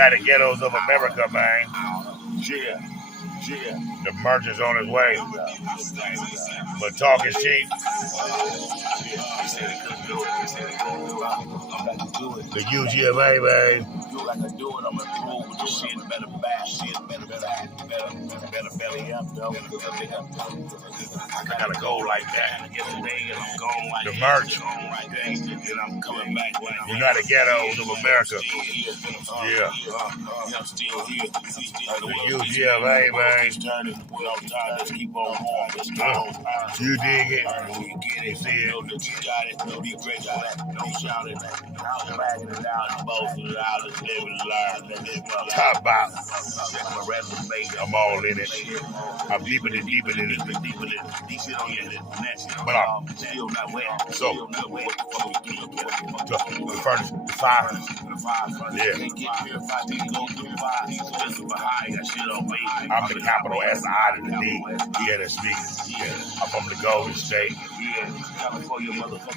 United Ghettos of America, man. Yeah. The merch is on its way. But talk is cheap. The UGFA, man. Do like I do it, I'm improved with the shit, better back, better belly up, though. I gotta go like that. I'm going like The merch. And I'm coming back. United Ghettos of America. Yeah. I'm still here. The UGFA, man. Let's keep on going. You dig it? You get You it. see it? Know that you got it. Be grateful for that. Don't shout it. I'm bagging it down. Boasting it out. Let's live and learn. Top box. Check my resume. I'm all in it. I'm deeper in it. Deep shit on your neck. But I'm still not wet. so the furnace, the fire. Yeah. I'm the capital S-I to the D. Yeah, that's me. Yeah. I'm from the Golden State.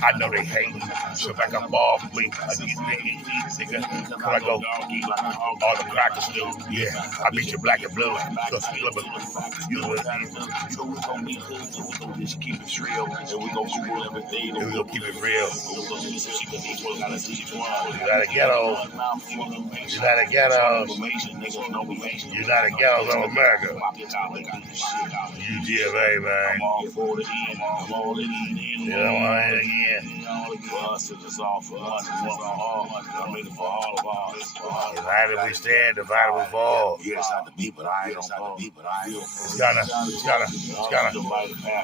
I know they hate me. So back up ball, please. I get nigga. When I go, all the crackers do. Yeah, I beat you black and blue. You know what? So we gon' be hood, so we gon' just keep it real, and we gon' do everything. And we gon' keep it real. United Ghettos. United Ghettos. United Ghettos of America. UGFA, man. I'm all in. You know what I mean? For us, it's all for us. I'm in it for all of us. United we stand, divided we fall. Yeah, it's not the beat, but I ain't on It's gotta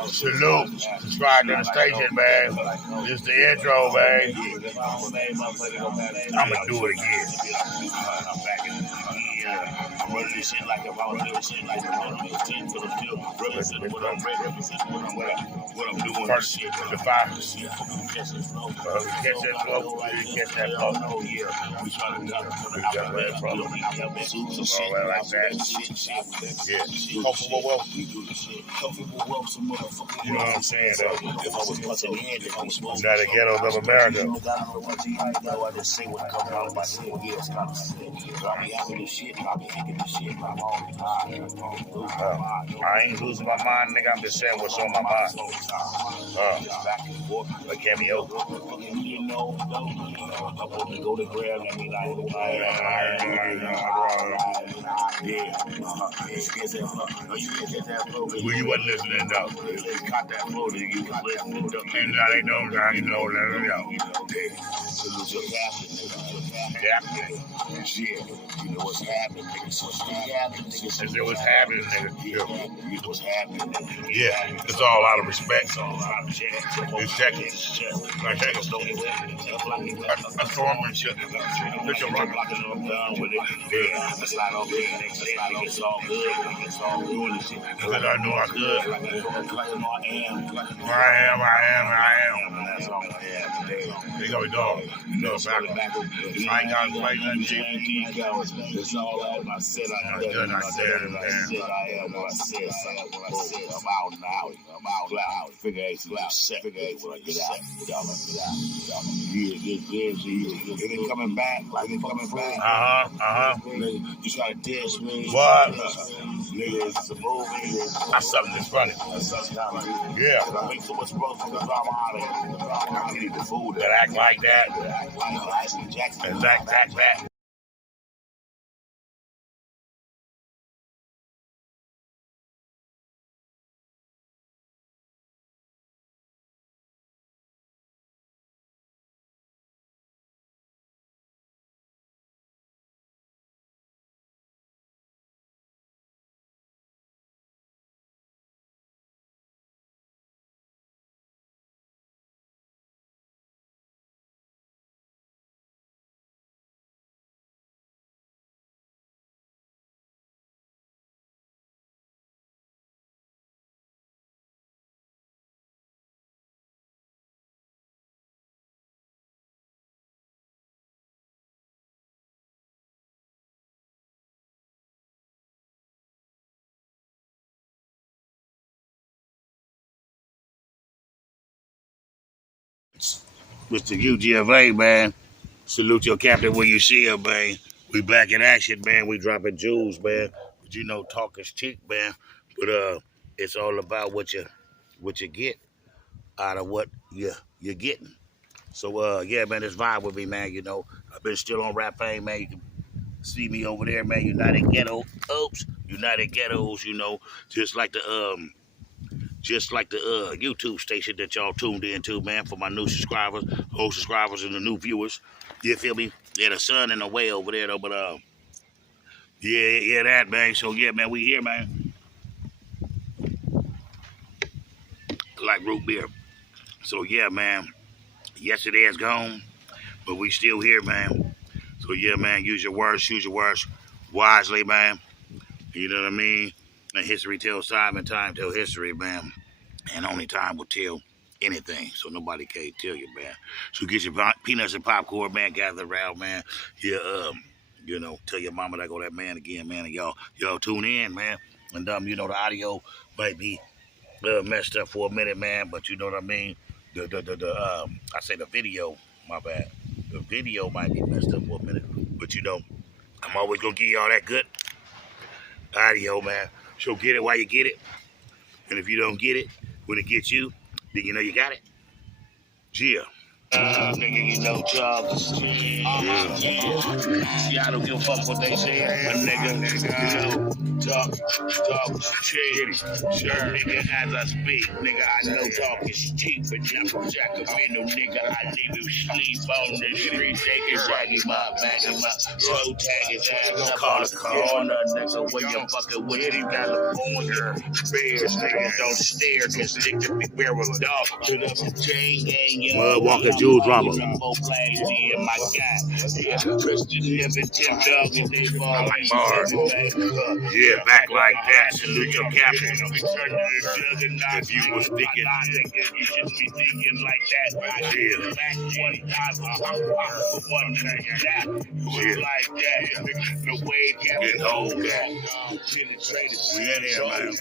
salute, subscribe to the station, man. This is the intro, man. I'ma do it again. I'm running this shit like I'm running this shit like I'm running this shit for the field. Represent what I'm representing, what I'm doing. First, the fire. Catch that flow. Catch that flow. We try to got that flow. All that like that. Yeah. Comfortable wealth. You know what I'm saying, though? If I was punching the end, if I was supposed to. United Ghettos of America. I just say what comes out of my shit. I be having this shit, I be thinking this shit. I ain't losing my mind, nigga. I'm just saying what's on my mind. A cameo. You know, I go to grab, I mean, Well, you wasn't listening, though. You caught that flow, you was listening. And now they know, that you know. Yeah. Shit. You know what's happening, nigga. Is it what's happening, nigga? You know what's happening, nigga. Yeah, it's all out of respect. It's all out of check. It's checking. I check it. I saw him and shit. Bitch, I'm running. I'm done with it. Yeah. It's not all good. It's all good. It's all doing this shit. Because I knew I could. I am. And that's all I have today. They go, dog. You know, back. I ain't got to play nothing cheap. It's all out. I said I am. I said I am. I said I'm out now. I'm out loud. Figure eight set. Figure eight when I get out. Yeah, it ain't coming back. Like it coming back. You try to diss me. What? Nigga, it's a movie. That's something that's funny. Yeah. I make so much broke from the drama out of it. I need the food. That act like that. And that. Mr. UGFA, man. Salute your captain when you see him, man. We back in action, man. We dropping jewels, man. But you know, talk is cheap, man. But it's all about what you get out of what you're getting. So yeah, man, this vibe with me, man. You know, I've been still on Rap Fame, man. You can see me over there, man. United Ghetto, United Ghettos. You know, just like the YouTube station that y'all tuned into, man. For my new subscribers, old subscribers, and the new viewers. You feel me? Yeah, the sun in the way over there, though. But yeah, that, man. So yeah, man, we here, man. Like root beer. So yeah, man. Yesterday is gone, but we still here, man. So yeah, man, use your words wisely, man. You know what I mean? And history tells time, and time tells history, man. And only time will tell anything, so nobody can tell you, man. So get your peanuts and popcorn, man. Gather around, man. Yeah, you know, tell your mama that go that man again, man. And y'all tune in, man. And you know, the audio might be messed up for a minute, man. But you know what I mean? I say the video, my bad. The video might be messed up for a minute, but you know, I'm always gonna give y'all that good audio, man. So get it while you get it, and if you don't get it when it gets you, then you know you got it. Yeah. Nigga, you know, Charles. Yeah. See, I don't give a fuck what they say, but nigga, you know, talk, shit. Sure, nigga, as I speak, nigga, I know talk is cheap, but I'm Sacramento, nigga, I leave you sleep on the street, take it, shaggy my back of my toe tag his ass up on the corner, nigga, when you fucking with it, California, bears, nigga, don't stare, just stick to big barrel dog, put up the chain gang, yo. Walker Jewel drama. I like bars. Yeah, back like that. Salute your captain. If you was thinking, you should be thinking like that. Yeah. Back one time, like that. The wave kept hold that. Penetrated. We in here, man.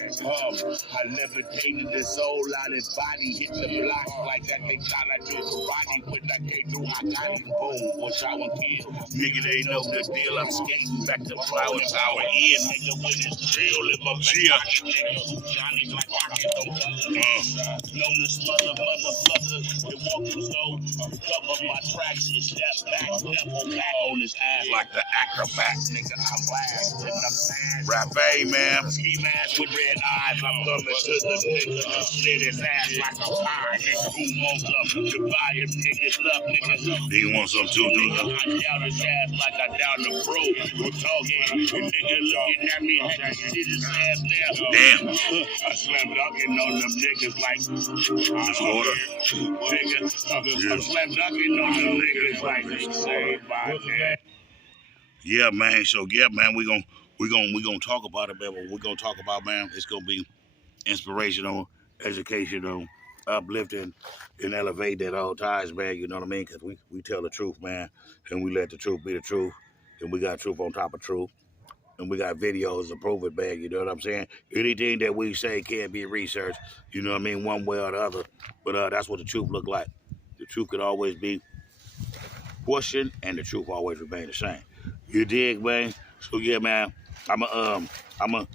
I levitated the soul out his body, hit the block like that. They thought I do karate, but I can't do. I got him. Boom. Wish I would kill. Nigga, they know the deal. I'm skating back to Flower Tower in. Nigga, with his drill in my pocket. Nigga, Johnny, my pocket, don't tell him. Known to smother motherfucker. They walk the slow. Cover my tracks and step back. Double back on his ass like the acrobat. Nigga, I'm last in the past. Rap A, man. Ski mask with red eyes. I'm coming to the nigga. Slit his ass like a pie. Nigga, who wants some? Divide him niggas up, nigga. He wants some too, nigga. I down his ass like I down the bro. We're talking. The nigga looking at me. Had to sit his ass there. Damn. I slam dunking on them niggas like. Nigga. I slam dunking on them niggas like. Say my name. Yeah, man. So yeah, man, we gonna talk about it, man. What we're gonna talk about, man, it's gonna be inspirational, educational, uplifting, and elevating at all times, man. You know what I mean? Because we tell the truth, man, and we let the truth be the truth, and we got truth on top of truth, and we got videos to prove it, man. You know what I'm saying? Anything that we say can't be researched, you know what I mean, one way or the other. But that's what the truth look like. The truth could always be questioned, and the truth always remain the same. You dig, man? So yeah, man, I'ma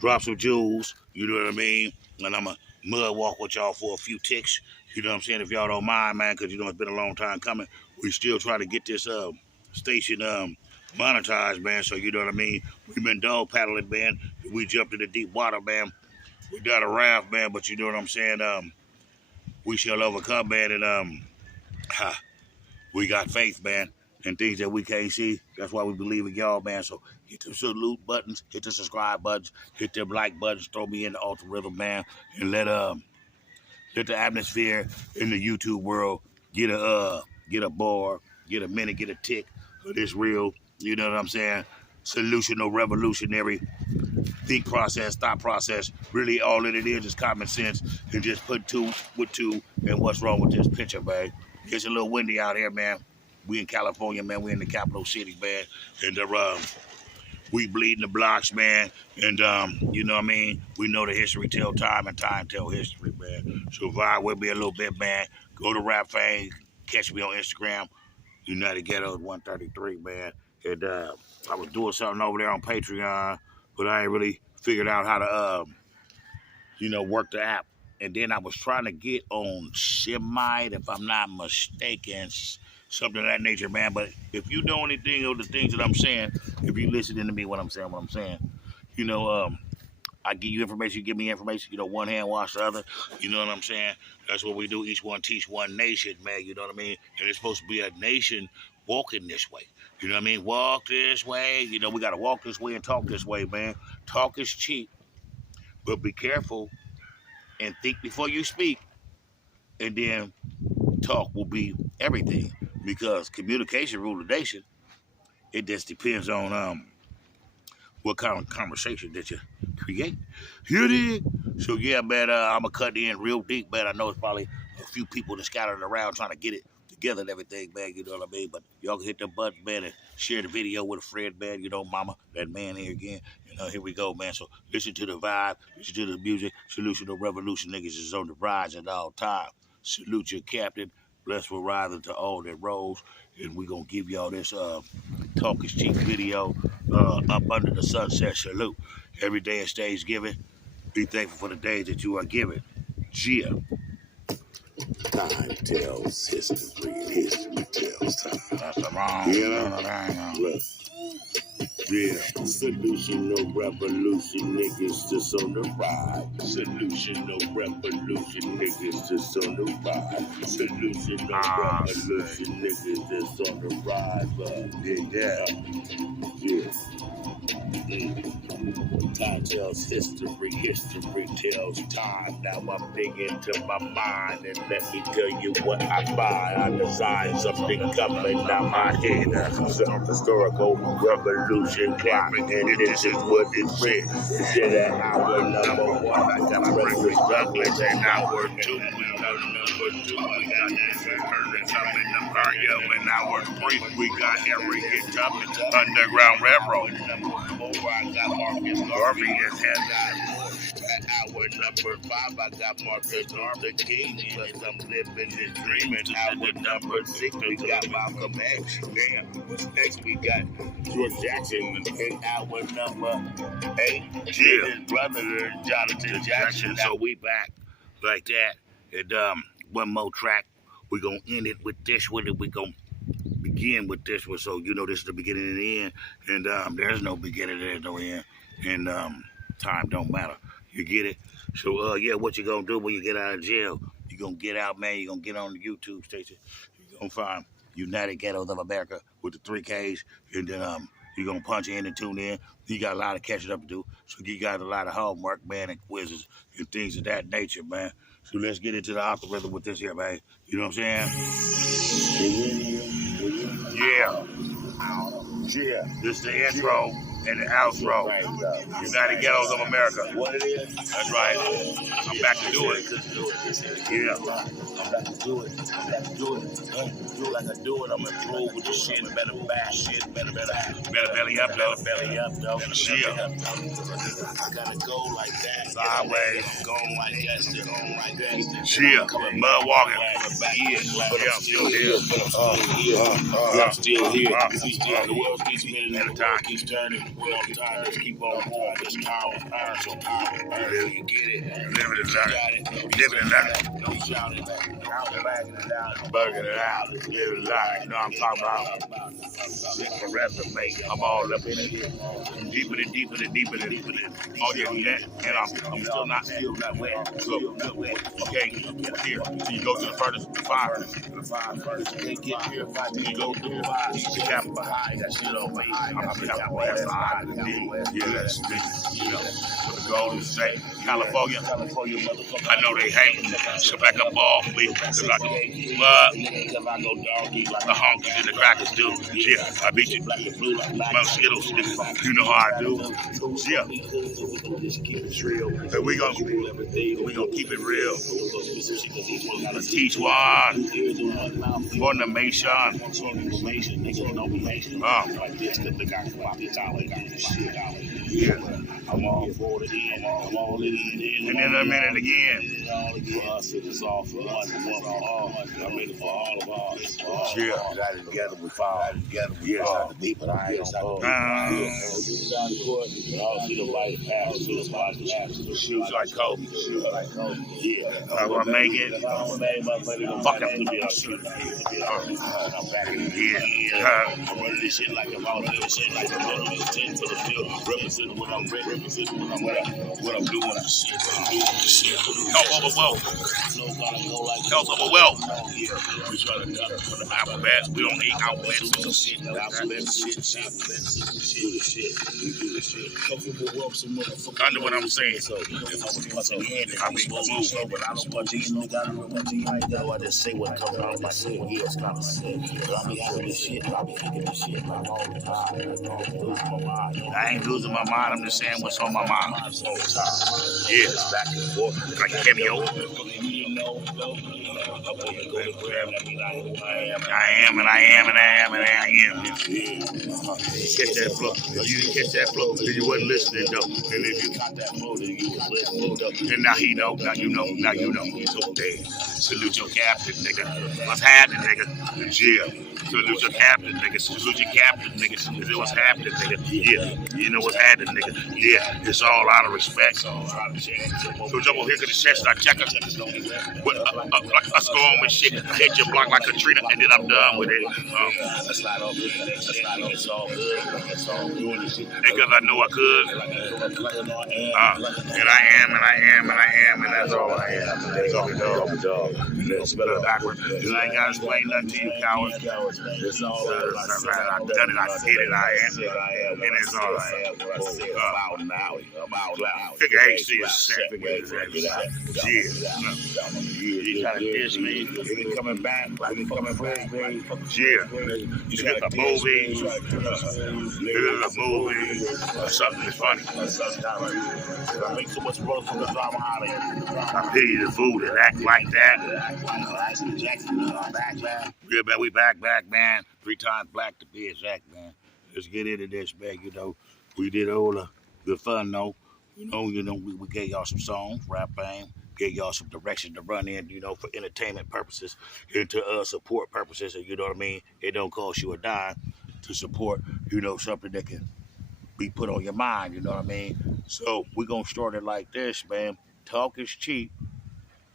drop some jewels, you know what I mean? And I'ma mud walk with y'all for a few ticks, you know what I'm saying? If y'all don't mind, man, because you know it's been a long time coming. We still trying to get this station monetized, man. So you know what I mean? We've been dog paddling, man. We jumped in the deep water, man. We got a raft, man, but you know what I'm saying? We shall overcome, man, and we got faith, man, and things that we can't see. That's why we believe in y'all, man. So hit the salute buttons, hit the subscribe buttons, hit them like buttons, throw me in the Ultra Rhythm, man, and let the atmosphere in the YouTube world get a bar, get a minute, get a tick of this real, you know what I'm saying? Solutional, revolutionary think process, thought process. Really all that it is common sense, and just put two with two, and what's wrong with this picture, man? It's a little windy out here, man. We in California, man. We in the capital city, man. And we bleeding the blocks, man. And you know what I mean? We know the history tell time, and time tell history, man. So vibe with me a little bit, man. Go to Rap Fame. Catch me on Instagram. United Ghettos 133, man. And I was doing something over there on Patreon, but I ain't really figured out how to, work the app. And then I was trying to get on Shemite, if I'm not mistaken, something of that nature, man. But if you know anything of the things that I'm saying, if you listening to me, what I'm saying, I give you information, you give me information, one hand wash the other, you know what I'm saying? That's what we do, each one teach one nation, man, you know what I mean? And it's supposed to be a nation walking this way, you know what I mean? Walk this way, we got to walk this way and talk this way, man. Talk is cheap, but be careful and think before you speak, and then talk will be everything, because communication rule the nation. It just depends on what kind of conversation that you create. You dig? So yeah, man, I'm gonna cut in real deep, man. I know it's probably a few people that scattered around trying to get it together and everything, man, you know what I mean? But y'all can hit the button, man, and share the video with a friend, man, mama, that man here again. Here we go, man. So listen to the vibe, listen to the music. Solution to revolution, niggas is on the rise at all time. Salute your captain. Blessed with rising to all that rose. And we gonna give y'all this Talk is Cheap video up under the sunset salute. Every day is Thanksgiving. Be thankful for the days that you are given. Gia. Time tells history. History tells time. That's the wrong. Look. Yeah, solution, no revolution, niggas just on the ride. Solution, no revolution, niggas just on the ride. Solution, no revolution, niggas just on the ride. Yeah. Time tells history, history tells time. Now I'm digging to my mind and let me tell you what I find. I designed something coming down my head. Some historical revolution clock, and this is what it said. Shit at hour number 1, I got Frederick Douglass, and hour 2, we got number 2, we got Ernest coming to Mario, and hour 3, we got Henry Kentucky, Underground Railroad. Number 4, I got Marcus Garvey, and at hour number 5, I got Marcus Luther King, because I'm living this dream. And hour number 6, we got Malcolm X. Damn, what's next? We got George Jackson. And hour number 8, his brother, Jonathan Jackson. So we back like that. And one more track. We're going to end it with this one, and we're going to begin with this one. So, this is the beginning and the end. And there's no beginning, there's no end. And time don't matter. You get it? So, yeah, what you going to do when you get out of jail? You're going to get out, man. You're going to get on the YouTube station. You're going to find United Ghettos of America with the 3 Ks. And then you're going to punch in and tune in. You got a lot of catching up to do. So you got a lot of homework, man, and quizzes and things of that nature, man. So let's get into the algorithm with this here, man. You know what I'm saying? Yeah. Yeah. This is the intro and the outro. United Ghettos of America. What it is? That's right. I'm back to do it. Yeah. I'm back to do it. I'm back to do it. Do it like I do it. I'm improved with the shit. Better back. Shit. Better. Better belly up, though. Belly up, though. Yeah. I gotta go like that. Sideways. Going like that. Going like that. Yeah. Mud walking. But I'm still here. I'm still here. The world keeps spinning and the time keeps turning. We're on time. Just keep on going. Just power. So power. You get it. Live it and learn it. Live it and learn it. Don't shout it. I'm bagging it out. Bugging it out. Live it and learn it. You know what I'm talking about? The resume. I'm all up in it. Deeper than deeper than deeper than deeper than. Oh, yeah, and I'm still not wet. So, okay, here. So you go to the furnace, the fire. The fire first. They get purified. You go to the fire. The capital behind that shit over here. I'm the capital S.I. Yeah, that's me. For the Golden State, California. I know they hate. So back up off me. Cause I do. But the honkies and the crackers do. Yeah, I beat you. My Skittles, you know how I do. Yeah. And we gonna keep it real. Teach one. Information. Yeah, I'm all for it. I'm all in. And then a minute again. For us, it is all for us. One for all. I mean, for all of us. Yeah. Got it together, we fall. Yeah, it's not the beat, but I ain't on board. We was down the court, but I see the light pass. Shoes like Kobe. Yeah. I'm gonna make it. Fuck up to me, I'm shooting. I'm back in the I'm running this shit like I'm out there. Shit like I'm running this 10 to the field. Representing what I'm ready. Representing what I'm doing. Shit. Health over wealth. Health over wealth. We try to duck for the Alphabet. We don't eat alphabets. We do shit. We do the shit. Comfortable wealth, some motherfucker. Under what I'm saying. So if I was punching in, I be moving. but I don't punch in, no got no punching like that. I just say what comes out of my head. Yeah, it's kind of sick. But I be having this shit. I be thinking this shit like all the time. I ain't losing my mind. I'm just saying what's on my mind. Yeah. Back and forth. Like cameo. I am. Catch that flow. If you didn't catch that flow, then you wasn't listening though. And if you got that flow, then you was listening though. And now he know. Now you know. So damn. Salute your captain, nigga. What's happening, nigga? Yeah. Salute your captain, nigga. Salute your captain, nigga. Is it what's happening, nigga? Yeah. You know what's happening, nigga. Yeah. It's all out of respect. So jump over here to the chest, I check it. Let's go on with shit. Hit your block like Katrina, and then I'm done with it. Because I know I could. And I am, and that's all I am. It's better backwards. I ain't gotta explain nothing to you, coward. I've done it, I did it, I am. And it's all I am. Figure HC is set. You trying to diss me? You coming back? You coming back? Yeah. You got the movie. The movie. Something is funny. I make so much money from the drama out of here. I pity the fool that act like that. Yeah, man, we back, man. 3 times black to be exact, man. Let's get into this, man. You know, we did all the good fun, though. You know, we gave y'all some songs, rap bang. Gave y'all some direction to run in, you know, for entertainment purposes and to support purposes. And you know what I mean? It don't cost you a dime to support, you know, something that can be put on your mind, you know what I mean? So we're going to start it like this, man. Talk is cheap,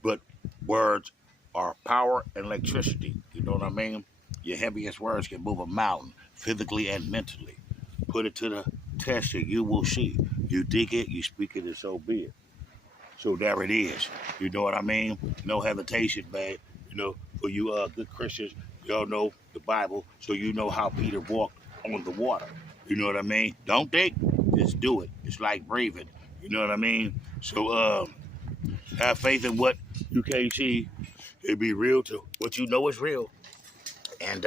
but words are power and electricity. You know what I mean? Your heaviest words can move a mountain physically and mentally. Put it to the test and you will see. You dig it, you speak it, and so be it. So there it is. You know what I mean? No hesitation, man. You know, for you good Christians, y'all know the Bible, so you know how Peter walked on the water. You know what I mean? Don't think, just do it. It's like breathing. You know what I mean? So have faith in what you can't see and be real to what you know is real. And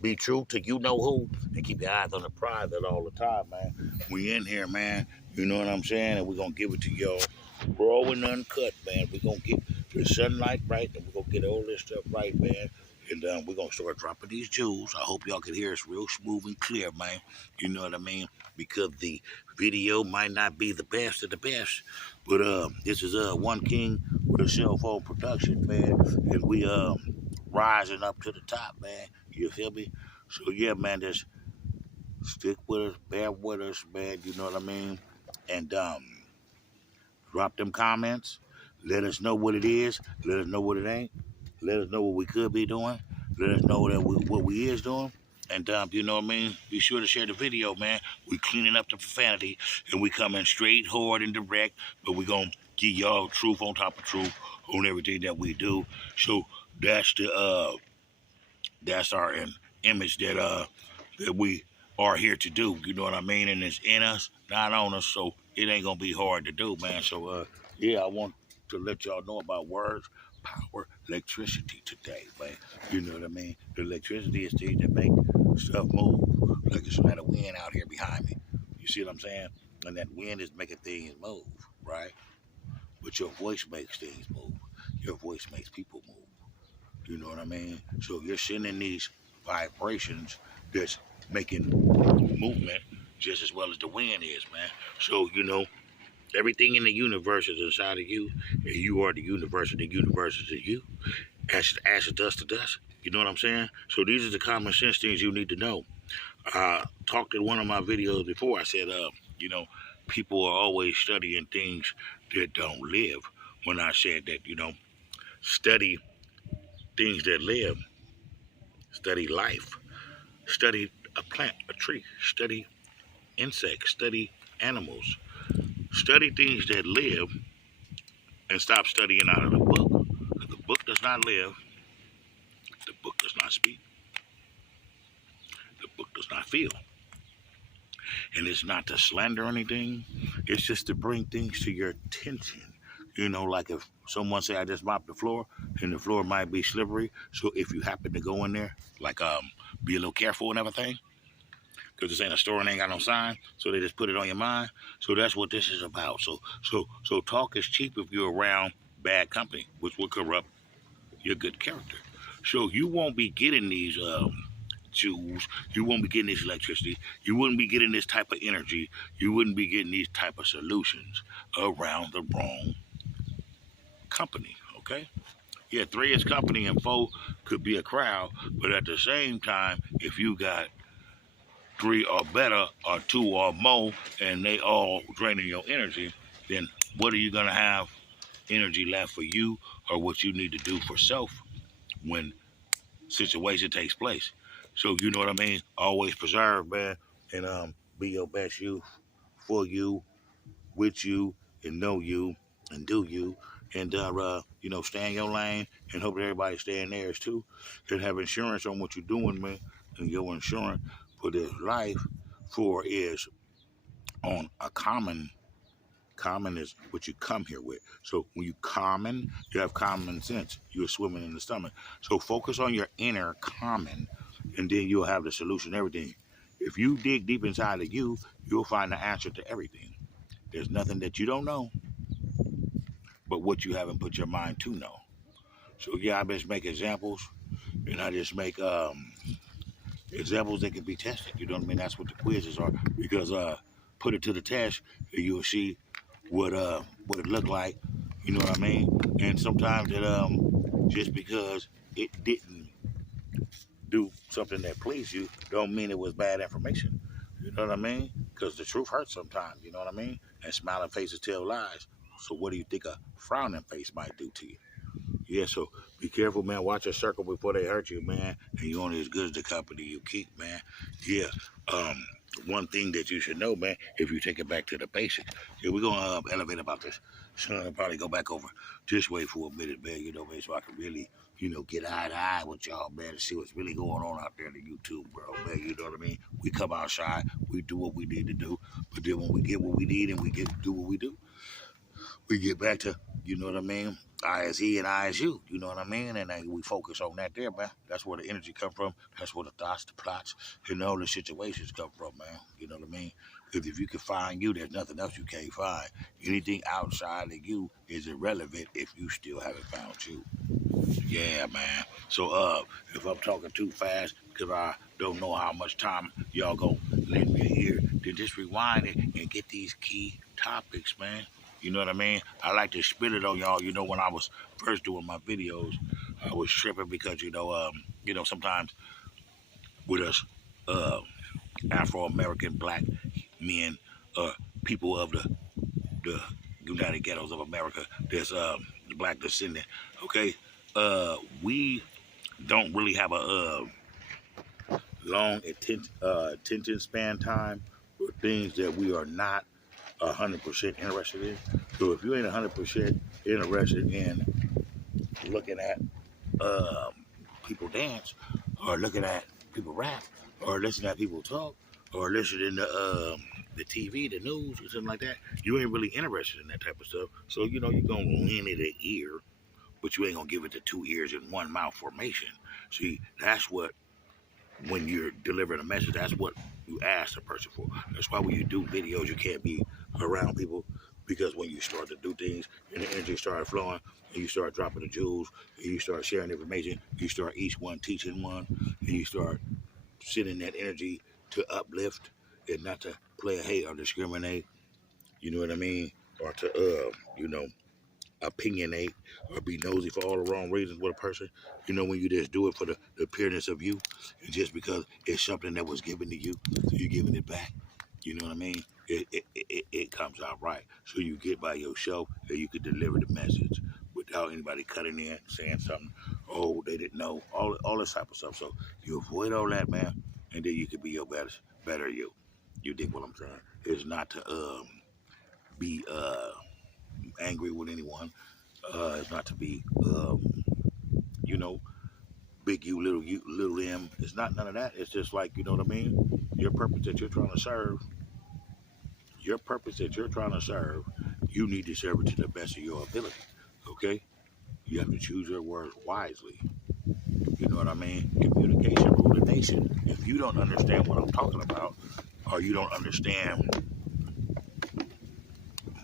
be true to you know who, and keep your eyes on the prize at all the time, man. We in here, man. You know what I'm saying? And we're going to give it to y'all raw and uncut, man. We're going to get the sunlight right, and we're going to get all this stuff right, man. And we're going to start dropping these jewels. I hope y'all can hear us real smooth and clear, man. You know what I mean? Because the video might not be the best of the best. But this is One King with a cell phone production, man. And we rising up to the top, man. You feel me? So, yeah, man, just stick with us, bear with us, man. You know what I mean? And drop them comments. Let us know what it is. Let us know what it ain't. Let us know what we could be doing. Let us know that what we is doing. And you know what I mean? Be sure to share the video, man. We cleaning up the profanity, and we coming straight, hard, and direct. But we gonna give y'all truth on top of truth on everything that we do. So that's our image that we are here to do. You know what I mean? And it's in us, not on us. So it ain't gonna be hard to do, man. So yeah, I want to let y'all know about words, power, electricity today, man. You know what I mean? The electricity is things that make stuff move. Like there's a lot of wind out here behind me. You see what I'm saying? And that wind is making things move, right? But your voice makes things move. Your voice makes people move. You know what I mean? So you're sending these vibrations that's making movement just as well as the wind is, man. So, everything in the universe is inside of you, and you are the universe, and the universe is in you. Ash is dust to dust. You know what I'm saying? So these are the common sense things you need to know. Talked in one of my videos before. I said, people are always studying things that don't live. When I said that, study things that live, study life, study a plant, a tree, study insects, study animals, study things that live, and stop studying out of the book. The book does not live. The book does not speak. The book does not feel. And it's not to slander anything. It's just to bring things to your attention. Like if someone say I just mopped the floor, and the floor might be slippery. So if you happen to go in there, like be a little careful and everything, because this ain't a store and ain't got no sign, so they just put it on your mind. So that's what this is about. So talk is cheap if you're around bad company, which will corrupt your good character. So you won't be getting these jewels, you won't be getting this electricity, you wouldn't be getting this type of energy, you wouldn't be getting these type of solutions around the wrong company, okay? Yeah, 3 is company and 4 could be a crowd, but at the same time, if you got 3 or better or 2 or more and they all draining your energy, then what are you gonna have energy left for you or what you need to do for self when situation takes place? So you know what I mean? Always preserve, man, and be your best you, for you, with you, and know you, and do you, and stay in your lane, and hope that everybody stay in theirs too, and have insurance on what you're doing, man. And your insurance for this life for is on a common. Common is what you come here with. So when you common, you have common sense. You're swimming in the stomach. So focus on your inner common, and then you'll have the solution to everything. If you dig deep inside of you, you'll find the answer to everything. There's nothing that you don't know, but what you haven't put your mind to know. So yeah, I just make examples, and I just make examples that can be tested. You know what I mean? That's what the quizzes are. Because put it to the test, and you'll see what it looked like. You know what I mean? And sometimes it just because it didn't do something that pleased you, don't mean it was bad information. You know what I mean? Because the truth hurts sometimes. You know what I mean? And smiling faces tell lies. So what do you think a frowning face might do to you? Yeah, so be careful, man. Watch your circle before they hurt you, man. And you're only as good as the company you keep, man. Yeah. One thing that you should know, man, if you take it back to the basics. Yeah, we're gonna elevate about this. So I'll probably go back over this way for a minute, man. Man, so I can really, get eye to eye with y'all, man, and see what's really going on out there in the YouTube, bro, man. You know what I mean? We come outside, we do what we need to do, but then when we get what we need and we do what we do, we get back to, you know what I mean? I as he and I as you, you know what I mean? And we focus on that there, man. That's where the energy come from. That's where the thoughts, the plots, and all the situations come from, man. You know what I mean? Because if you can find you, there's nothing else you can't find. Anything outside of you is irrelevant if you still haven't found you. Yeah, man. So, if I'm talking too fast because I don't know how much time y'all gonna lend me here, then just rewind it and get these key topics, man. You know what I mean? I like to spit it on y'all. When I was first doing my videos, I was tripping because, sometimes with us Afro-American black men, people of the United Ghettos of America, there's black descendant, okay? We don't really have a long attention span time for things that we are not 100% interested in. So if you ain't 100% interested in looking at people dance, or looking at people rap, or listening at people talk, or listening to the TV, the news, or something like that, you ain't really interested in that type of stuff. So you're gonna lend it an ear, but you ain't gonna give it the 2 ears in 1 mouth formation. See, that's what, when you're delivering a message, that's what you ask a person for. That's why when you do videos, you can't be around people, because when you start to do things and the energy starts flowing and you start dropping the jewels and you start sharing information, you start each one teaching one, and you start sending that energy to uplift and not to play hate or discriminate, you know what I mean, or to opinionate or be nosy for all the wrong reasons with a person. You know, when you just do it for the appearance of you, and just because it's something that was given to you, so you're giving it back. You know what I mean? It comes out right. So you get by yourself and you could deliver the message without anybody cutting in, saying something, oh, they didn't know, all this type of stuff. So you avoid all that, man, and then you could be your better you. You dig what I'm saying? It's not to be angry with anyone. It's not to be you know, big you, little M. It's not none of that. It's just like, you know what I mean? Your purpose that you're trying to serve, you need to serve it to the best of your ability. Okay? You have to choose your words wisely. You know what I mean? Communication rule the nation. If you don't understand what I'm talking about, or you don't understand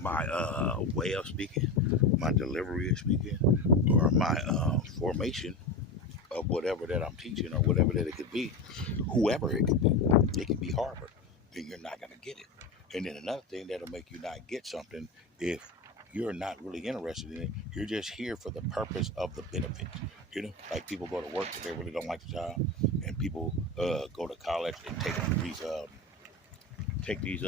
my way of speaking, my delivery of speaking, or my formation of whatever that I'm teaching or whatever that it could be, whoever it could be Harvard, then you're not going to get it. And then another thing that'll make you not get something, if you're not really interested in it, you're just here for the purpose of the benefit. You know, like people go to work that they really don't like the job, and people go to college and take these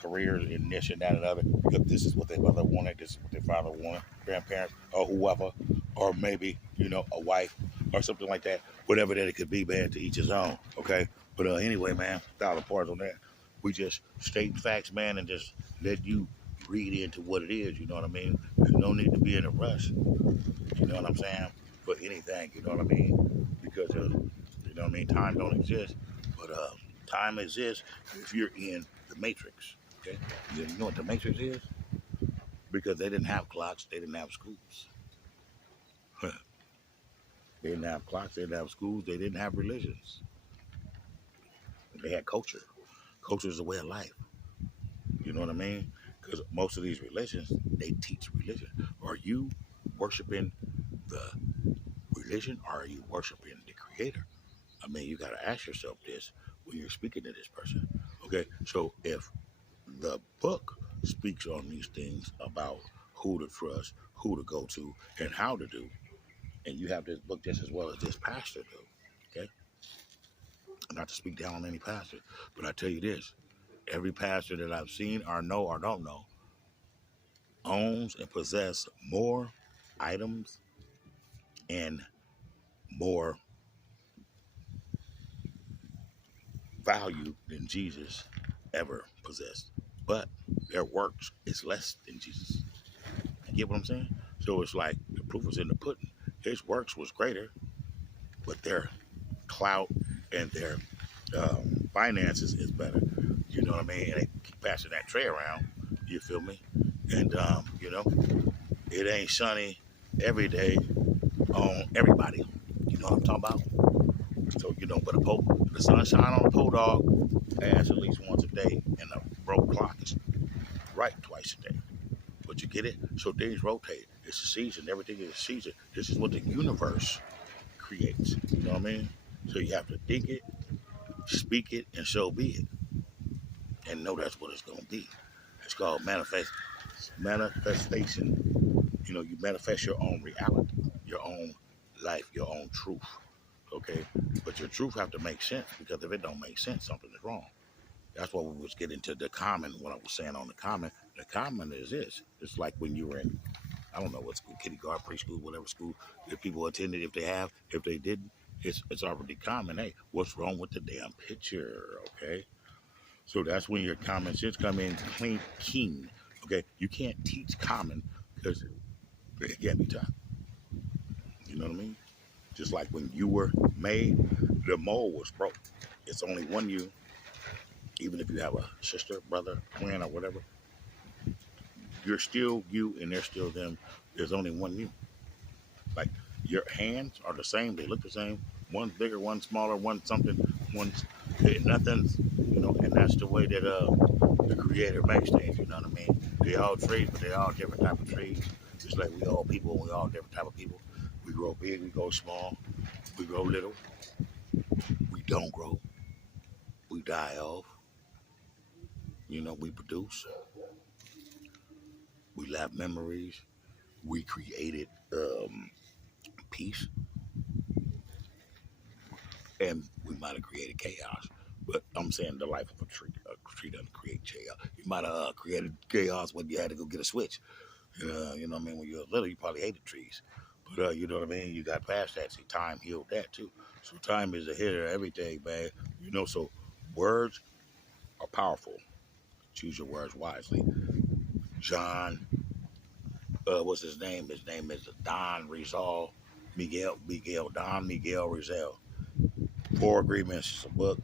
careers in this and that and other because this is what their mother wanted, this is what their father wanted, grandparents or whoever, or maybe, you know, a wife or something like that, whatever that it could be, man, to each his own, okay? But anyway, man, $1 on that. We just state facts, man, and just let you read into what it is, you know what I mean? There's no need to be in a rush, you know what I'm saying, for anything, you know what I mean? Because, you know what I mean, time don't exist, but time exists if you're in the matrix, okay? You know what the matrix is? Because they didn't have clocks, they didn't have schools. They didn't have clocks, they didn't have schools, they didn't have religions. They had culture. Culture is a way of life. You know what I mean? Because most of these religions, they teach religion. Are you worshiping the religion or are you worshiping the creator? I mean, you got to ask yourself this when you're speaking to this person. Okay, so if the book speaks on these things about who to trust, who to go to, and how to do, and you have this book just as well as this pastor do, okay? Not to speak down on any pastor, but I tell you this, every pastor that I've seen or know or don't know owns and possess more items and more value than Jesus ever possessed. But their works is less than Jesus. You get what I'm saying? So it's like the proof was in the pudding. His works was greater, but their clout and their finances is better. You know what I mean? And they keep passing that tray around. You feel me? And you know, it ain't sunny every day on everybody. You know what I'm talking about? So you know, but the sunshine on a pole dog pass at least once a day, and the broke clock is right twice a day. But you get it? So things rotate. It's a season. Everything is a season. This is what the universe creates. You know what I mean? So you have to think it, speak it, and so be it. And know that's what it's going to be. It's called manifestation. You know, you manifest your own reality, your own life, your own truth. Okay? But your truth have to make sense, because if it don't make sense, something is wrong. That's what we was getting to the common, what I was saying on the common. The common is this. It's like when you were in, I don't know what school, kindergarten, preschool, whatever school, if people attended, if they didn't, it's already common. Hey, what's wrong with the damn picture? Okay? So that's when your common sense come in keen. Okay? You can't teach common because it can't be taught. You know what I mean? Just like when you were made, the mold was broke. It's only one you. Even if you have a sister, brother, twin, or whatever, you're still you and they're still them. There's only one you. Like, your hands are the same. They look the same. One's bigger, one's smaller, one's something, one's nothing's, you know, and that's the way that the creator makes things, you know what I mean? They all trees, but they all different type of trees. Just like we all people, we all different type of people. We grow big, we grow small, we grow little, we don't grow, we die off. we produce, we left memories, we created peace, and we might have created chaos. But I'm saying the life of a tree doesn't create chaos. You might have created chaos when you had to go get a switch. You know what I mean? When you were little, you probably hated trees. But you know what I mean? You got past that. See, time healed that too. So time is the hit of everything, man. So words are powerful. Choose your words wisely. John, what's his name? His name is Don Rizal. Miguel Rizal. Four Agreements is a book.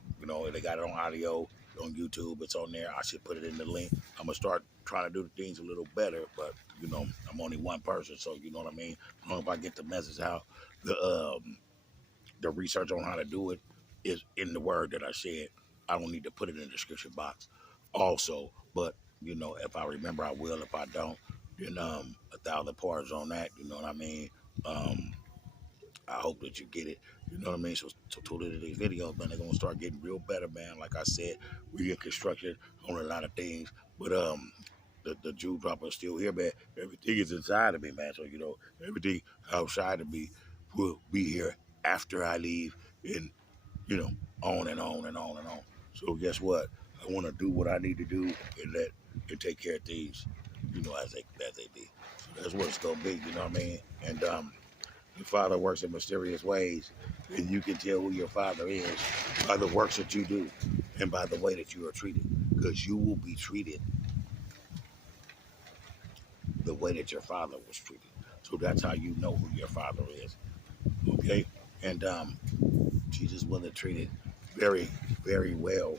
They got it on audio, on YouTube. It's on there. I should put it in the link. I'm going to start trying to do the things a little better, but, I'm only one person, so you know what I mean? As long as I get the message out, the research on how to do it is in the word that I said. I don't need to put it in the description box also, but, if I remember, I will. If I don't, then 1,000 parts on that, you know what I mean? I hope that you get it. You know what I mean? So tune into these videos, man. They're gonna start getting real better, man. Like I said, we in construction on a lot of things, but the Jew dropper is still here, man. Everything is inside of me, man. So everything outside of me will be here after I leave, and you know, on and on and on and on. So guess what? I want to do what I need to do and take care of things, as they be. So that's what it's gonna be. You know what I mean? And your father works in mysterious ways, and you can tell who your father is by the works that you do and by the way that you are treated, because you will be treated the way that your father was treated. So that's how you know who your father is. Okay? And Jesus wasn't treated very, very well.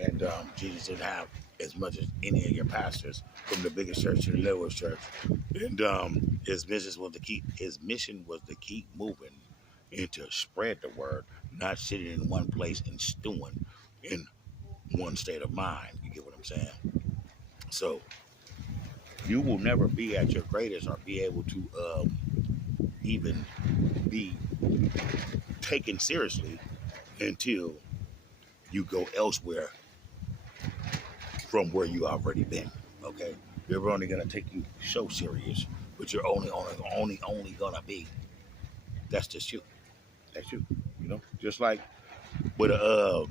And Jesus didn't have as much as any of your pastors, from the biggest church to the littlest church. And his mission was to keep moving and to spread the word, not sitting in one place and stewing in one state of mind. You get what I'm saying? So you will never be at your greatest or be able to even be taken seriously until you go elsewhere from where you already been. Okay, they're only gonna take you so serious, but you're only gonna be. That's just you. That's you. Just like with a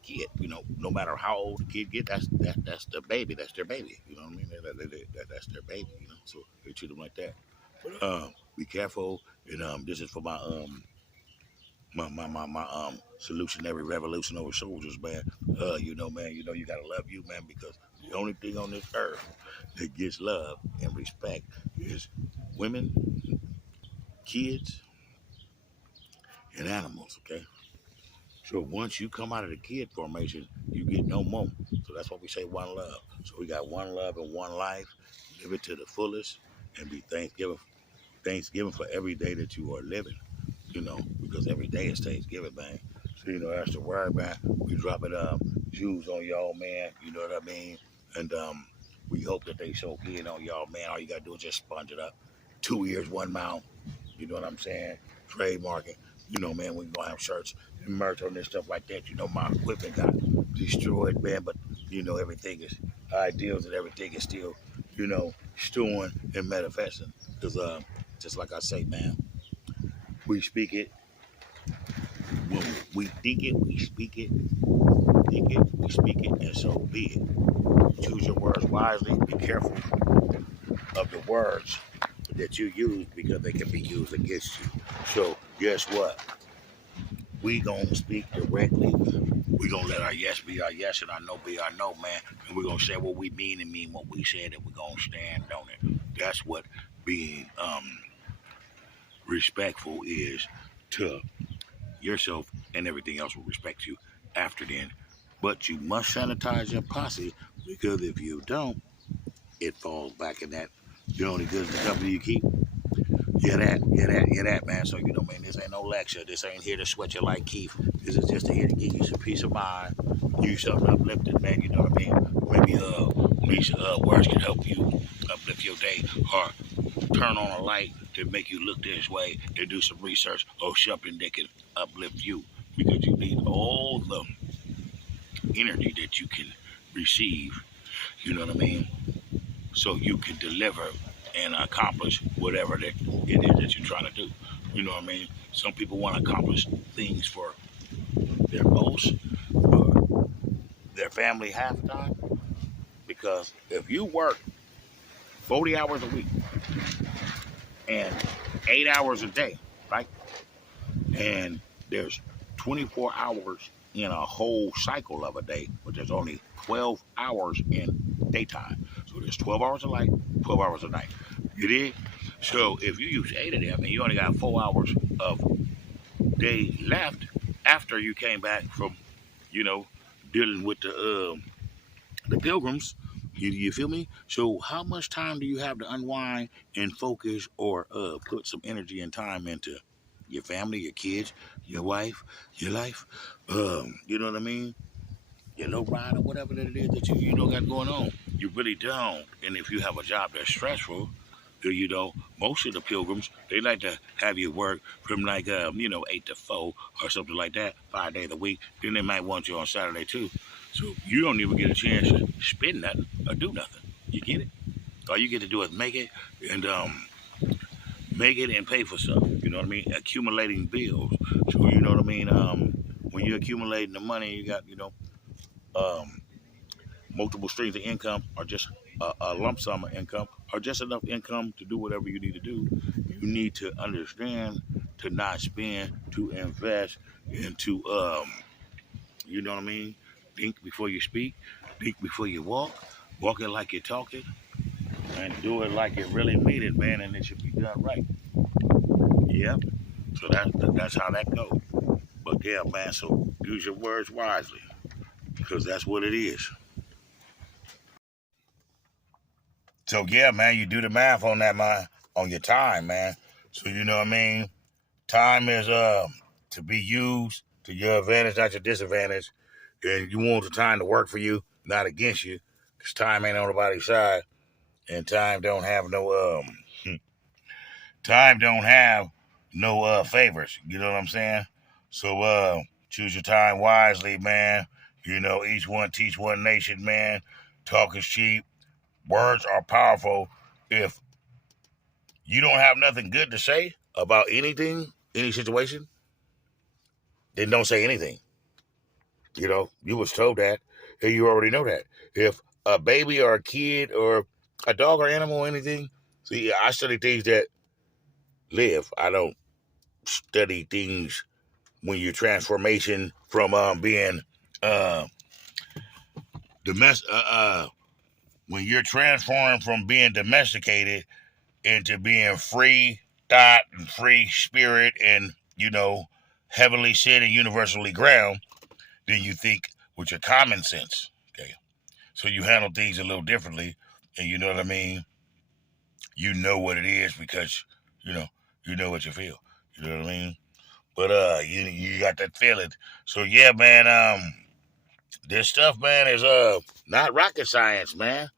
kid. No matter how old the kid get, that's the baby. That's their baby. You know what I mean? That's their baby. So they treat them like that. But be careful. And this is for my solutionary revolutionary soldiers, man. Man, you gotta love you, man, because the only thing on this earth that gets love and respect is women, kids, and animals, okay? So once you come out of the kid formation, you get no more. So that's why we say one love. So we got one love and one life. Live it to the fullest and be Thanksgiving for every day that you are living. Because every day is Thanksgiving, man. So, that's the word, man. We dropping Jews on y'all, man. You know what I mean? And we hope that they soak in on y'all, man. All you got to do is just sponge it up. 2 ears, 1 mouth. You know what I'm saying? Trademark it. Man, we going to have shirts and merch on this stuff like that. My equipment got destroyed, man. But, everything is ideals and everything is still, stewing and manifesting. Because just like I say, man, we speak it. When we think it, we speak it. Think it, we speak it, and so be it. Choose your words wisely. Be careful of the words that you use, because they can be used against you. So guess what? We gonna speak directly. We gonna let our yes be our yes and our no be our no, man. And we gonna say what we mean and mean what we said, and we gonna stand on it. That's what being respectful is to yourself, and everything else will respect you after then. But you must sanitize your posse, because if you don't, it falls back in that you're only good as the company you keep. Yeah, that, man. So, man, this ain't no lecture. This ain't here to sweat you like Keith. This is just here to give you some peace of mind. You something uplifted, man. You know what I mean? Maybe these words can help you uplift your day, or turn on a light to make you look this way, to do some research or something that can uplift you, because you need all the energy that you can receive, you know what I mean? So you can deliver and accomplish whatever that it is that you're trying to do. You know what I mean? Some people want to accomplish things for their boss or their family half the time. Because if you work 40 hours a week and 8 hours a day, right? And there's 24 hours in a whole cycle of a day, but there's only 12 hours in daytime. So there's 12 hours of light, 12 hours of night. You dig? So if you use 8 of them and you only got 4 hours of day left after you came back from, you know, dealing with the pilgrims, you feel me? So how much time do you have to unwind and focus or put some energy and time into your family, your kids, your wife, your life? You know what I mean? Your low ride or whatever that it is that you don't got going on. You really don't. And if you have a job that's stressful, you know, most of the pilgrims, they like to have you work from like, 8 to 4 or something like that, 5 days a week. Then they might want you on Saturday too. So you don't even get a chance to spend nothing or do nothing. You get it? All you get to do is make it and pay for stuff. You know what I mean? Accumulating bills. So you know what I mean? When you're accumulating the money, you got, multiple streams of income or just a lump sum of income or just enough income to do whatever you need to do. You need to understand to not spend, to invest, and to, you know what I mean? Think before you speak, think before you walk it like you're talking, and do it like you really mean it, man, and it should be done right. Yep. So that's how that goes. But yeah, man, so use your words wisely because that's what it is. So yeah, man, you do the math on that, man, on your time, man. So you know what I mean? Time is to be used to your advantage, not your disadvantage. And you want the time to work for you, not against you. Because time ain't on nobody's side. And time don't have no time don't have no favors. You know what I'm saying? So choose your time wisely, man. You know, each one teach one nation, man. Talk is cheap. Words are powerful. If you don't have nothing good to say about anything, any situation, then don't say anything. You know, you was told that, and you already know that. If a baby or a kid or a dog or animal or anything, see, I study things that live. I don't study things when you're transformation from being domestic. When you're transformed from being domesticated into being free thought and free spirit and, heavenly sit and universally ground, then you think with your common sense. Okay. So you handle things a little differently. And you know what I mean? You know what it is because, you know what you feel. You know what I mean? But you got that feeling. So yeah, man, this stuff, man, is not rocket science, man.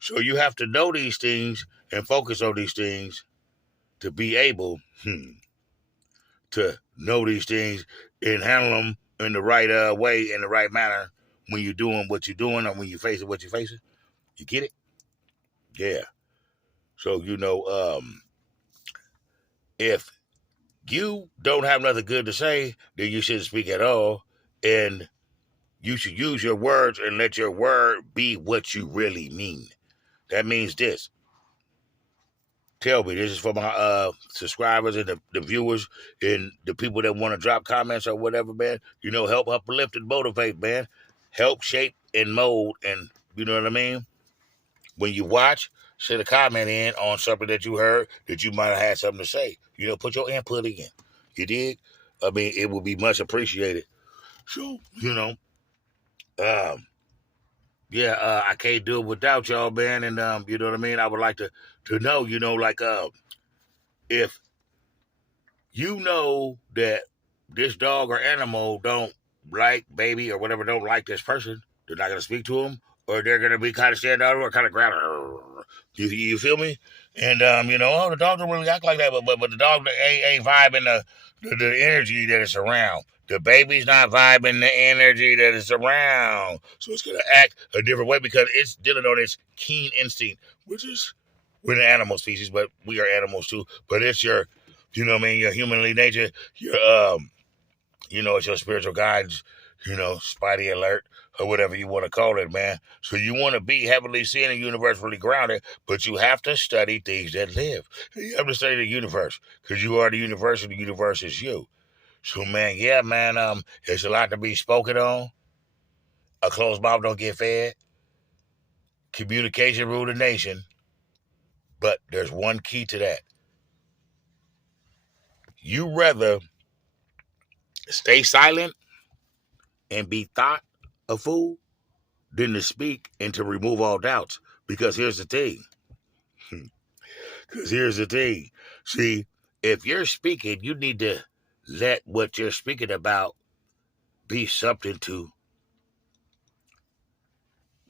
So you have to know these things and focus on these things to be able to know these things and handle them in the right way, in the right manner when you're doing what you're doing or when you're facing what you're facing. You get it? Yeah. So, if you don't have nothing good to say, then you shouldn't speak at all. And you should use your words and let your word be what you really mean. That means this. Tell me, this is for my subscribers and the viewers and the people that want to drop comments or whatever, man. Help uplift and motivate, man. Help shape and mold, and you know what I mean? When you watch, send a comment in on something that you heard that you might have had something to say. Put your input in. You dig? I mean, it would be much appreciated. So, I can't do it without y'all, man. And you know what I mean? I would like to know, if you know that this dog or animal don't like baby or whatever, don't like this person, they're not gonna speak to him, or they're gonna be kind of stand out or kind of grab. You feel me? And the dog don't really act like that, but the dog ain't vibing the energy that it's around. The baby's not vibing the energy that is around. So it's going to act a different way because it's dealing on its keen instinct, which is, we're an animal species, but we are animals too. But it's your, your humanly nature, it's your spiritual guides, spidey alert or whatever you want to call it, man. So you want to be heavily seen and universally grounded, but you have to study things that live. You have to study the universe because you are the universe and the universe is you. So, man, yeah, man, there's a lot to be spoken on. A closed mouth don't get fed. Communication rule the nation. But there's one key to that. You rather stay silent and be thought a fool than to speak and to remove all doubts. Because here's the thing. See, if you're speaking, you need to let what you're speaking about be something to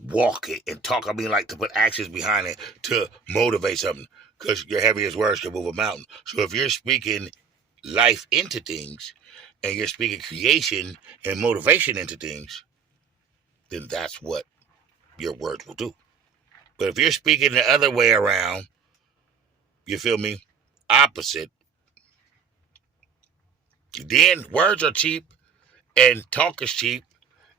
walk it and talk. I mean, like to put actions behind it to motivate something. Because your heaviest words can move a mountain. So if you're speaking life into things and you're speaking creation and motivation into things, then that's what your words will do. But if you're speaking the other way around, you feel me? Opposite, then words are cheap and talk is cheap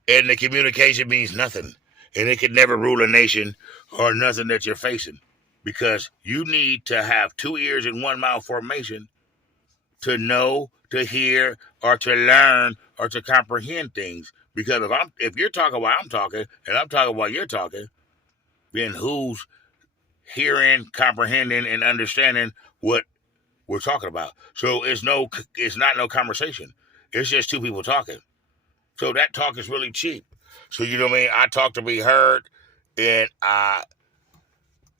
and the communication means nothing. And it can never rule a nation or nothing that you're facing. Because you need to have 2 ears and 1 mouth formation to know, to hear, or to learn, or to comprehend things. Because if you're talking while I'm talking, and I'm talking while you're talking, then who's hearing, comprehending, and understanding what we're talking about? So it's not no conversation. It's just 2 people talking. So that talk is really cheap. So you know what I mean? I talk to be heard, and I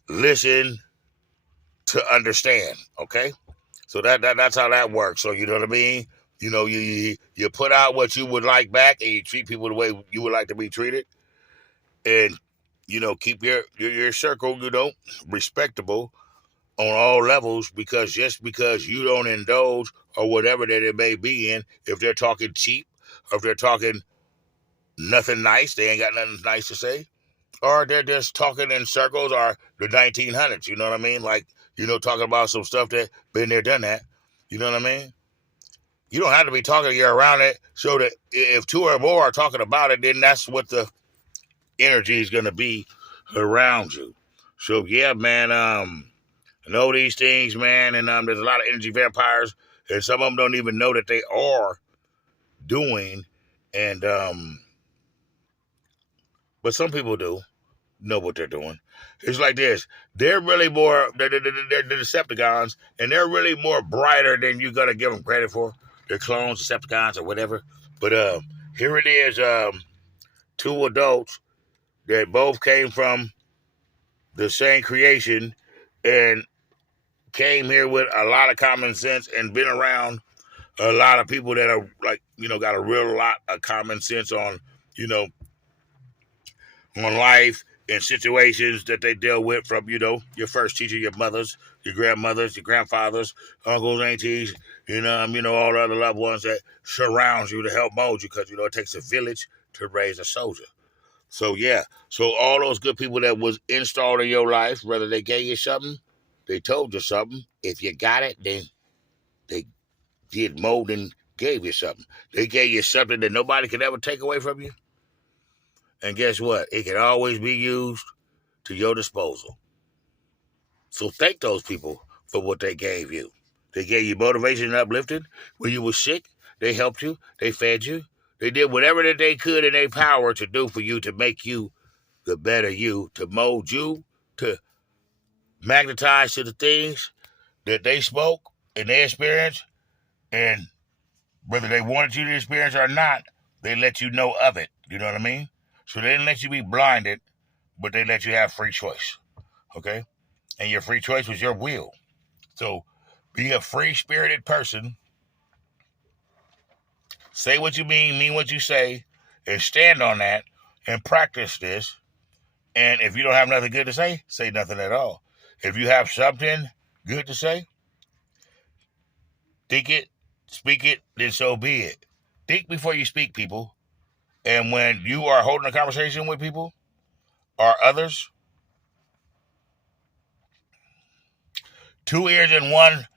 listen to understand. Okay, so that's how that works. So you know what I mean? You put out what you would like back, and you treat people the way you would like to be treated, and keep your circle respectable on all levels. Because just because you don't indulge or whatever that it may be in, if they're talking cheap or if they're talking nothing nice, they ain't got nothing nice to say, or they're just talking in circles or the 1900s. You know what I mean? Like talking about some stuff that been there, done that. You know what I mean? You don't have to be talking, you're around it, so that if 2 or more are talking about it, then that's what the energy is going to be around you. So, yeah, man, I know these things, man, and there's a lot of energy vampires, and some of them don't even know that they are doing, and, but some people do know what they're doing. It's like this. They're really more, they're Decepticons, and they're really more brighter than you're going to give them credit for. They're clones, Decepticons, or whatever. But here it is, 2 adults that both came from the same creation and came here with a lot of common sense and been around a lot of people that are like, got a real lot of common sense on, on life and situations that they deal with from, your first teacher, your mothers, your grandmothers, your grandfathers, uncles, aunties, all the other loved ones that surround you to help mold you, because, it takes a village to raise a soldier. So, yeah. So all those good people that was installed in your life, whether they gave you something, they told you something. If you got it, then they did mold and gave you something. They gave you something that nobody could ever take away from you. And guess what? It can always be used to your disposal. So thank those people for what they gave you. They gave you motivation and uplifting. When you were sick, they helped you. They fed you. They did whatever that they could in their power to do for you, to make you the better you, to mold you, to magnetize to the things that they spoke and they experienced. And whether they wanted you to experience or not, they let you know of it. You know what I mean? So they didn't let you be blinded, but they let you have free choice. Okay? And your free choice was your will. So be a free-spirited person. Say what you mean what you say, and stand on that, and practice this. And if you don't have nothing good to say nothing at all. If you have something good to say, think it, speak it, then so be it. think before you speak, people. And when you are holding a conversation with people or others, 2 ears and 1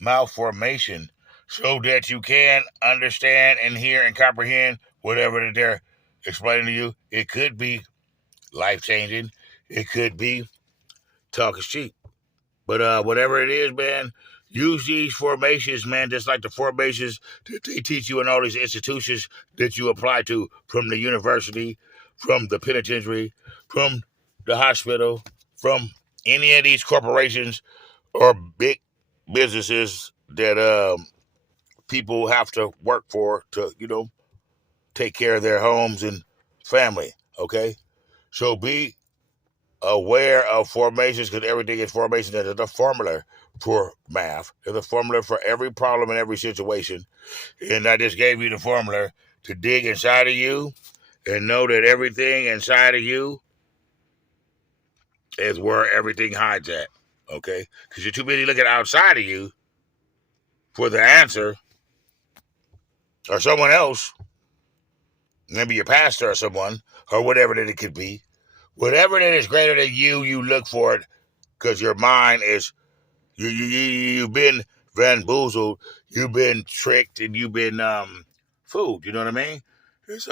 mouth formation, so that you can understand and hear and comprehend whatever that they're explaining to you. It could be life-changing. It could be talk is cheap. But whatever it is, man, use these formations, man, just like the formations that they teach you in all these institutions that you apply to, from the university, from the penitentiary, from the hospital, from any of these corporations or big businesses that people have to work for to, take care of their homes and family, okay? So be aware of formations, because everything is formation. There's a formula for math. There's a formula for every problem and every situation. And I just gave you the formula to dig inside of you and know that everything inside of you is where everything hides at, okay? Because you're too busy looking outside of you for the answer, or someone else, maybe your pastor or someone, or whatever that it could be. Whatever that is greater than you, you look for it, because your mind is, you've been bamboozled, you've been tricked, and you've been fooled. You know what I mean? It's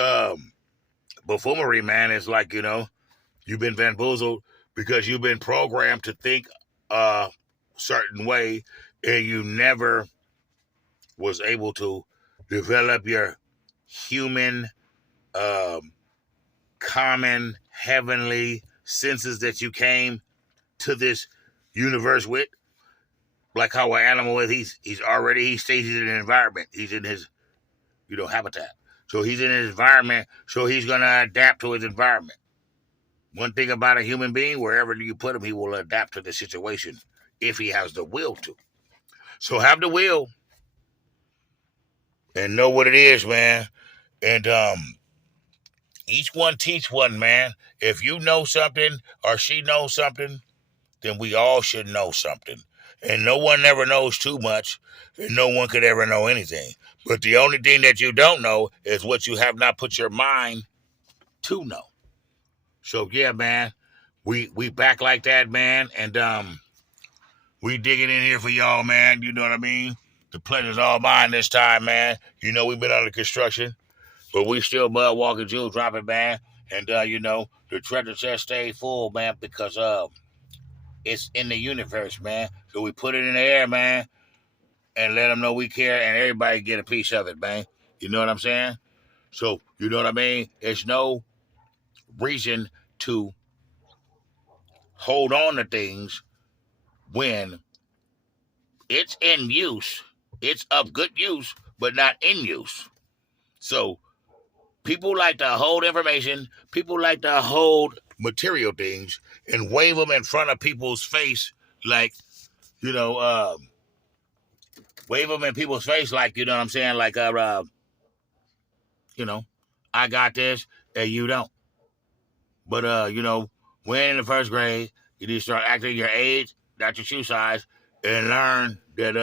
buffoonery, man. It's like, you've been bamboozled because you've been programmed to think a certain way, and you never was able to develop your human, common, heavenly senses that you came to this universe with. Like how an animal is, he stays in an environment. He's in his, habitat. So he's in his environment, so he's going to adapt to his environment. One thing about a human being, wherever you put him, he will adapt to the situation if he has the will to. So have the will and know what it is, man. And each one teach one, man. If you know something or she knows something, then we all should know something. And no one ever knows too much, and no one could ever know anything. But the only thing that you don't know is what you have not put your mind to know. So yeah, man, we back like that, man, and we digging in here for y'all, man. You know what I mean? The pleasure's all mine this time, man. We've been under construction, but we still mud walking, jewel dropping, man. And the treasure chest stay full, man, because it's in the universe, man. So we put it in the air, man, and let them know we care, and everybody get a piece of it, man. You know what I'm saying? So, you know what I mean? There's no reason to hold on to things when it's in use. It's of good use, but not in use. So people like to hold information. People like to hold material things and wave them in front of people's face like, wave them in people's face like, you know what I'm saying? Like, I got this and you don't. But, when in the first grade, you need to start acting your age, not your shoe size, and learn that,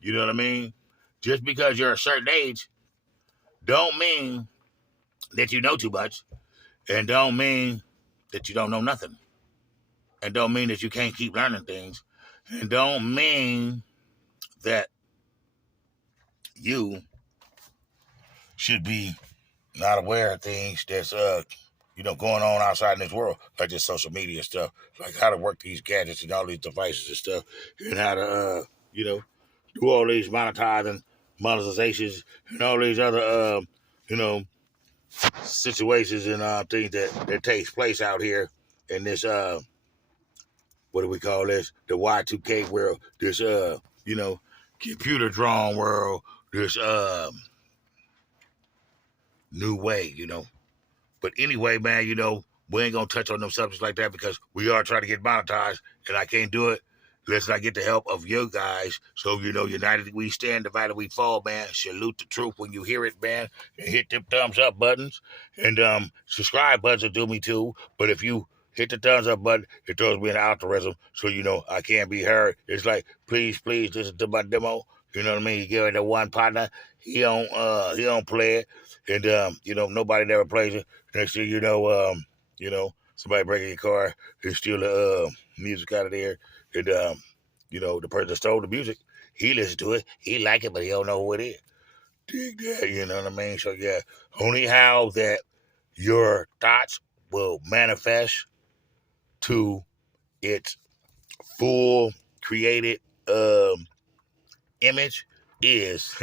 you know what I mean? Just because you're a certain age don't mean that you know too much, and don't mean that you don't know nothing, and don't mean that you can't keep learning things, and don't mean that you should be not aware of things that's going on outside in this world, like this social media stuff, like how to work these gadgets and all these devices and stuff, and how to do all these monetizations and all these other situations and things that takes place out here in this what do we call this? The Y2K world, this computer drawn world, this new way, But anyway, man, we ain't gonna touch on them subjects like that because we are trying to get monetized, and I can't do it unless I get the help of you guys. So, united we stand, divided we fall, man. Salute the truth when you hear it, man. And hit them thumbs up buttons. And subscribe buttons will do me too. But if you hit the thumbs up button, it throws me an algorithm so I can't be heard. It's like, please, listen to my demo. You know what I mean? You give it to one partner, he don't play it, and nobody never plays it. Next thing somebody breaking your car and steal the music out of there, and the person that stole the music, he listen to it, he like it, but he don't know who it is. Dig that, you know what I mean? So yeah, only how that your thoughts will manifest to its full created image is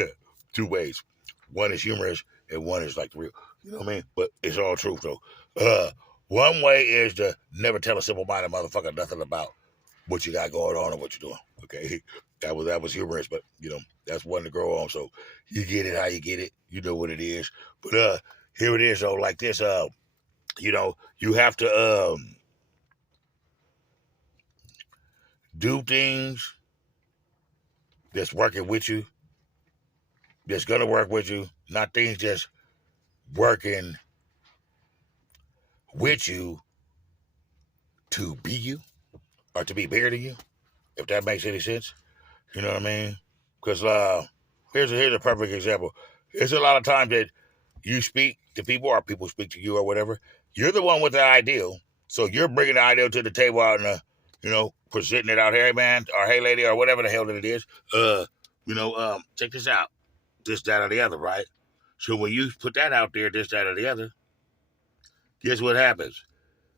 two ways. One is humorous and one is like real. You know what I mean? But it's all truth though. One way is to never tell a simple-minded motherfucker nothing about what you got going on or what you're doing. Okay, that was humorous, but that's one to grow on. So you get it how you get it. You know what it is. But here it is though. Like this. You have to do things that's working with you, that's gonna work with you, not things just working with you to be you or to be bigger than you, if that makes any sense. You know what I mean? Because here's a perfect example. There's a lot of times that you speak to people or people speak to you or whatever. You're the one with the ideal. So you're bringing the ideal to the table out and, presenting it out. Hey, man, or hey, lady, or whatever the hell that it is. Check this out. This, that, or the other, right? So when you put that out there, this, that, or the other, guess what happens?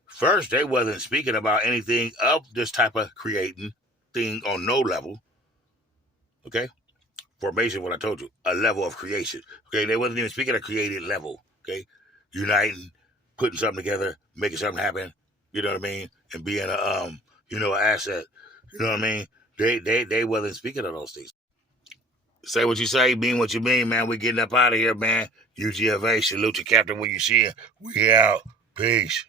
First, they wasn't speaking about anything of this type of creating thing on no level. Okay? Formation, what I told you, a level of creation. Okay? They wasn't even speaking of created level. Okay? Uniting, putting something together, making something happen. You know what I mean? And being an asset. You know what I mean? They wasn't speaking of those things. Say what you say, mean what you mean, man. We getting up out of here, man. UGFA, salute your captain when you see him. We out. Peace.